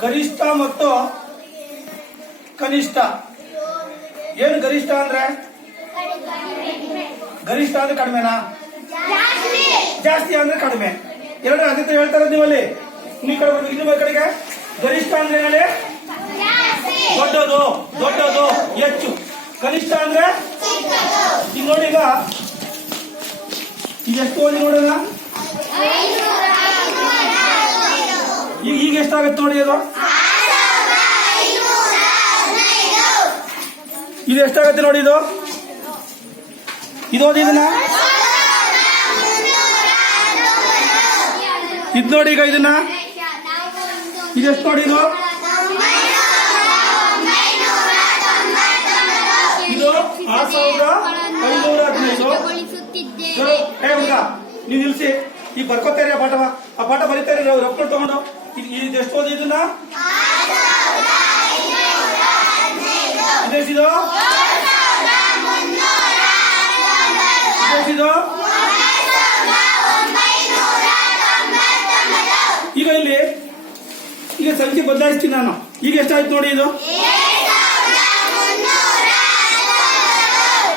ಗರಿಷ್ಠ ಮತ್ತು ಕನಿಷ್ಠ. ಏನು ಗರಿಷ್ಠ ಅಂದ್ರೆ? ಗರಿಷ್ಠ ಅಂದ್ರೆ ಕಡಿಮೆನಾ? ಜಾಸ್ತಿ ಅಂದ್ರೆ ಕಡಿಮೆ. ಎರಡು ಅದೇ ಹೇಳ್ತಾರೆ ನೀವಲ್ಲಿ. ಈ ಕಡೆ ಇನ್ನೊಬ್ಬ ಕಡೆಗೆ ಗರಿಷ್ಠ ಅಂದ್ರೆ ಏನಲ್ಲಿ ದೊಡ್ಡದು, ದೊಡ್ಡದು, ಹೆಚ್ಚು. ಕನಿಷ್ಠ ಅಂದ್ರೆ ಈಗ ನೋಡಿ, ಈಗ ಎಷ್ಟು ಓದಿ ನೋಡೋಣ. ಈಗ ಎಷ್ಟಾಗುತ್ತೆ ನೋಡಿ. ಅದು ಇದು ಎಷ್ಟಾಗುತ್ತೆ ನೋಡಿ. ಇದು ಓದಿ ಇದನ್ನ. ಇದು ನೋಡಿ. ಈಗ ಇದನ್ನ ಇದೆಷ್ಟು ನೋಡಿ. ಇದು 6515. ನೀವು ನಿಲ್ಸಿ. ಈಗ ಬರ್ಕೋತಾರೆ ಆ ಪಾಠ ಬರೀತಾರೆ. ರೊಕ್ಕ ತಗೊಂಡು ಇದೆಷ್ಟು ಓದಿ ಇದನ್ನ. ಇದೆಷ್ಟಿದು? ಈಗ ಇಲ್ಲಿ ಈಗ ಸಂಖ್ಯೆ ಬದಲಾಯಿಸ್ತೀನಿ ನಾನು. ಈಗ ಎಷ್ಟಾಯ್ತು ನೋಡಿ. ಇದು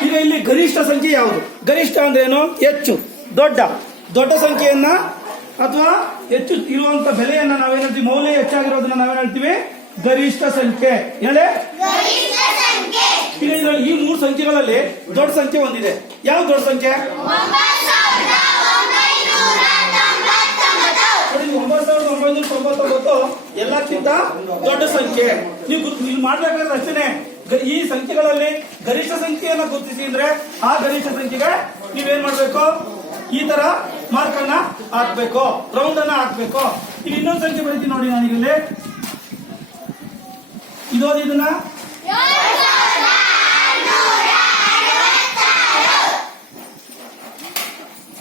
ಈಗ ಇಲ್ಲಿ ಗರಿಷ್ಠ ಸಂಖ್ಯೆ ಯಾವುದು? ಗರಿಷ್ಠ ಅಂದ್ರೆ ಏನು? ಹೆಚ್ಚು, ದೊಡ್ಡ ಸಂಖ್ಯೆಯನ್ನ ಅಥವಾ ಹೆಚ್ಚು ಇರುವಂತ ಬೆಲೆಯನ್ನ ನಾವೇನ್ ಹೇಳ್ತೀವಿ? ಮೌಲ್ಯ ಹೆಚ್ಚಾಗಿರೋದನ್ನ ನಾವೇನ್ ಹೇಳ್ತೀವಿ? ಗರಿಷ್ಠ ಸಂಖ್ಯೆ. ಹೇಳಿ. ಈಗ ಇದರಲ್ಲಿ ಈ 3 ಸಂಖ್ಯೆಗಳಲ್ಲಿ ದೊಡ್ಡ ಸಂಖ್ಯೆ ಒಂದಿದೆ. ಯಾವ ದೊಡ್ಡ ಸಂಖ್ಯೆ? 9999 ಎಲ್ಲಕ್ಕಿಂತ ದೊಡ್ಡ ಸಂಖ್ಯೆ. ನೀವು ಮಾಡ್ಬೇಕಾದ್ರೆ ಅಷ್ಟೇನೆ. ಈ ಸಂಖ್ಯೆಗಳಲ್ಲಿ ಗರಿಷ್ಠ ಸಂಖ್ಯೆಯನ್ನ ಗುರುತಿಸಿ ಅಂದ್ರೆ ಆ ಗರಿಷ್ಠ ಸಂಖ್ಯೆಗೆ ನೀವೇನ್ ಮಾಡ್ಬೇಕು? ಈ ತರ ಮಾರ್ಕ್ ಅನ್ನ ಹಾಕ್ಬೇಕು, ರೌಂಡ್ ಅನ್ನ ಹಾಕ್ಬೇಕು. ಇಲ್ಲಿ ಇನ್ನೊಂದು ಸಂಖ್ಯೆ ಬರೀತೀನಿ ನೋಡಿ ನಾನೀಗಲ್ಲಿ. ಇದೋದು ಇದನ್ನ.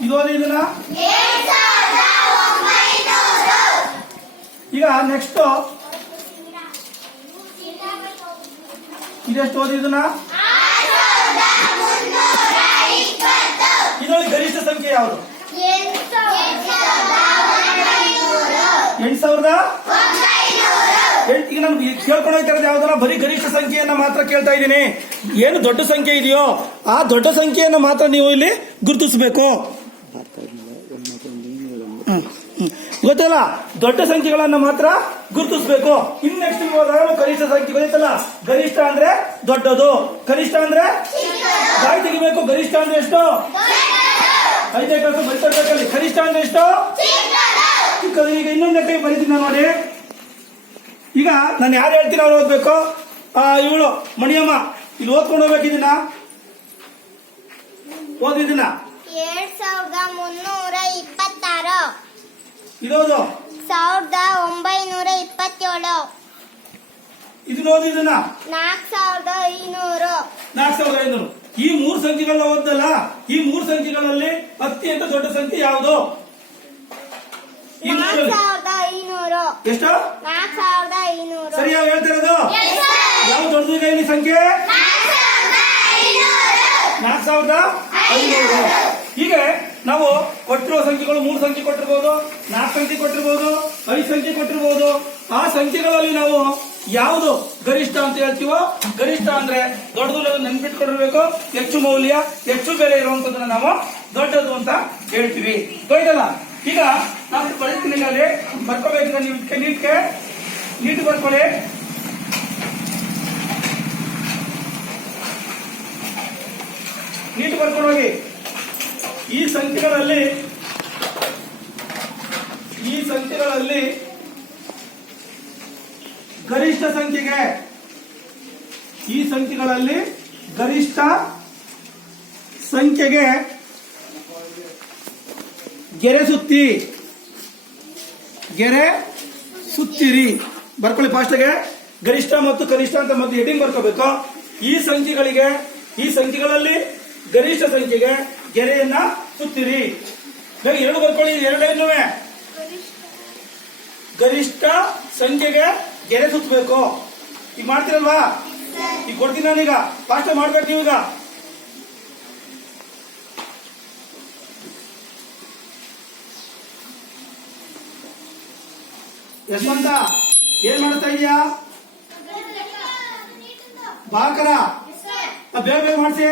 ಇದೋದು ಇದನ್ನ. ಈಗ ನೆಕ್ಸ್ಟ್ ಇದೆಷ್ಟು ಓದಿ ಇದನ್ನ. ಇದರಲ್ಲಿ ಗರಿಷ್ಠ ಸಂಖ್ಯೆ ಯಾವುದು? 8000. ಈಗ ನಾನು ಕೇಳ್ಕೊಂಡು ಹೋಗ್ತಾ ಇರೋದು ಯಾವ್ದನ್ನ? ಬರೀ ಗರಿಷ್ಠ ಸಂಖ್ಯೆಯನ್ನ ಮಾತ್ರ ಕೇಳ್ತಾ ಇದ್ದೀನಿ. ಏನು ದೊಡ್ಡ ಸಂಖ್ಯೆ ಇದೆಯೋ ಆ ದೊಡ್ಡ ಸಂಖ್ಯೆಯನ್ನು ಮಾತ್ರ ನೀವು ಇಲ್ಲಿ ಗುರುತಿಸಬೇಕು. ಗೊತ್ತಲ್ಲ? ದೊಡ್ಡ ಸಂಖ್ಯೆಗಳನ್ನ ಮಾತ್ರ ಗುರುತಿಸಬೇಕು. ಇನ್ ನೆಕ್ಸ್ಟ್ ಹೋದಾಗ ಕನಿಷ್ಠ ಸಂಖ್ಯೆ ಗೊತ್ತಲ್ಲ? ಗರಿಷ್ಠ ಅಂದ್ರೆ ದೊಡ್ಡದು, ಕನಿಷ್ಠ ಅಂದ್ರೆ ಗಾಳಿ ತೆಗಿಬೇಕು. ಗರಿಷ್ಠ ಅಂದ್ರೆ ಎಷ್ಟು? 5 ಬರೀತರ್ಬೇಕಲ್ಲಿ. ಕನಿಷ್ಠ ಅಂದ್ರೆ ಎಷ್ಟು? ಚಿಕ್ಕದು. ಈಗ ಇನ್ನೊಂದು ಲೆಕ್ಕ ಬರೀತೀನಿ ನೋಡಿ. ಈಗ ನಾನು ಯಾರು ಹೇಳ್ತೀನಿ ಅವ್ರು ಓದ್ಬೇಕು. ಇವಳು ಮಣಿಯಮ್ಮ ಇಲ್ಲಿ ಓದ್ಕೊಂಡು ಹೋಗ್ಬೇಕು. ಇದನ್ನ ಓದಿದನ್ನ 7326. ಇದೋದು 1927. ಇದನ್ನ ಓದಿದನ್ನ 4500. ಈ 3 ಸಂಖ್ಯೆಗಳನ್ನ ಓದ್ದಲ್ಲ. ಈ 3 ಸಂಖ್ಯೆಗಳಲ್ಲಿ ಅತ್ಯಂತ ದೊಡ್ಡ ಸಂಖ್ಯೆ ಯಾವುದು? 4500. ಎಷ್ಟು? 4500. ಸರಿಯಾಗಿ ಹೇಳ್ತಿರೋದು. ಯಾವ ದೊಡ್ಡದು? ಈಗ ಇಲ್ಲಿ ಸಂಖ್ಯೆ 4500. ಹೀಗೆ ನಾವು ಕೊಟ್ಟಿರುವ ಸಂಖ್ಯೆಗಳು 3 ಸಂಖ್ಯೆ ಕೊಟ್ಟಿರ್ಬೋದು, 4 ಸಂಖ್ಯೆ ಕೊಟ್ಟಿರ್ಬೋದು, 5 ಸಂಖ್ಯೆ ಕೊಟ್ಟಿರ್ಬೋದು. ಆ ಸಂಖ್ಯೆಗಳಲ್ಲಿ ನಾವು ಯಾವುದು ಗರಿಷ್ಠ ಅಂತ ಹೇಳ್ತೀವೋ, ಗರಿಷ್ಠ ಅಂದ್ರೆ ದೊಡ್ಡದು ನೆನ್ಪಿಟ್ಕೊಂಡಿರ್ಬೇಕು. ಹೆಚ್ಚು ಮೌಲ್ಯ, ಹೆಚ್ಚು ಬೆಲೆ ಇರುವಂತದನ್ನ ನಾವು ದೊಡ್ಡದು ಅಂತ ಹೇಳ್ತೀವಿ. ಗೊತ್ತಲ್ಲ? ಈಗ ನಾವು ಪರಿಸ್ಥಿತಿಗಳಲ್ಲಿ ಬರ್ಕೋಬೇಕು. ನೀವು ನೀಟ್ ಬರ್ಕೊಳ್ಳಿ. ನೀಟ್ ಬರ್ಕೊಂಡು ಹೋಗಿ. ಈ ಸಂಖ್ಯೆಗಳಲ್ಲಿ ಗರಿಷ್ಠ ಸಂಖ್ಯೆಗೆ, ಈ ಸಂಖ್ಯೆಗಳಲ್ಲಿ ಗರಿಷ್ಠ ಸಂಖ್ಯೆಗೆ ಗೆರೆ ಸುತ್ತಿರಿ. ಬರ್ಕೊಳ್ಳಿ ಫಾಸ್ಟ್ಗೆ. ಗರಿಷ್ಠ ಮತ್ತು ಕನಿಷ್ಠ ಅಂತ ಮತ್ತೆ ಹೆಡಿಂಗ್ ಬರ್ಕೋಬೇಕು. ಈ ಸಂಖ್ಯೆಗಳಲ್ಲಿ ಗರಿಷ್ಠ ಸಂಖ್ಯೆಗೆ ಗೆರೆಯನ್ನ ಸುತ್ತಿರಿ. ಎರಡು ಬರ್ಕೊಳ್ಳಿ. ಎರಡೇನು ಗರಿಷ್ಠ ಸಂಖ್ಯೆಗೆ ಗೆರೆ ಸುತ್ತಬೇಕು. ಈಗ ಮಾಡ್ತೀರಲ್ವಾ? ಈಗ ಕೊಡ್ತೀನಿ ನಾನೀಗ. ಫಾಸ್ಟ್ ಮಾಡ್ಬೇಕು ನೀವೀಗ. ಯಶವಂತ ಏನ್ ಮಾಡ್ತಾ ಇದೀಯಾ ಬಾಕರ ಬೇಗ ಬೇಗ ಮಾಡಿಸಿ